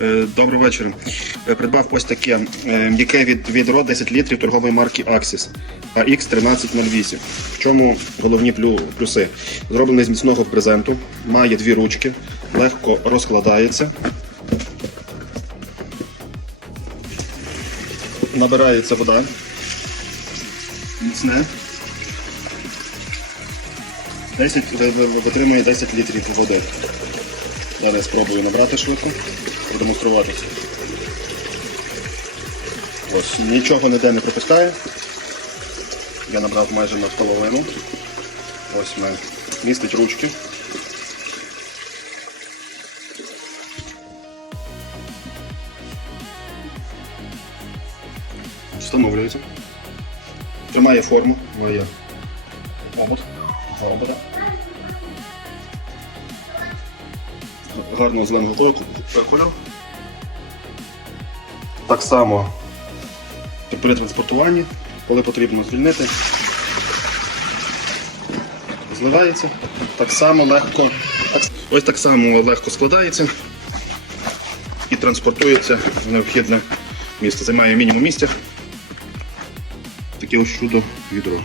Е, Добрий вечір. Е, Придбав ось таке е, м'яке від відро 10 літрів торгової марки Axis AX1308. В чому головні плюси? Зроблений з міцного брезенту, має дві ручки, легко розкладається. Набирається вода. Міцне. 10, ви- ви- витримує 10 літрів води. Зараз я спробую набрати швидко, продемонструвати. Ось, нічого ніде не припускає. Я набрав майже на половину. Ось ми містить ручки. Встановлюється. Тримає форму, моє обод. Робота. Гарно зеленого кольору. Так само при транспортуванні, коли потрібно звільнити, зливається. Так само легко, ось так само легко складається і транспортується в необхідне місце. Займає мінімум місця. Таке ось чудо відро.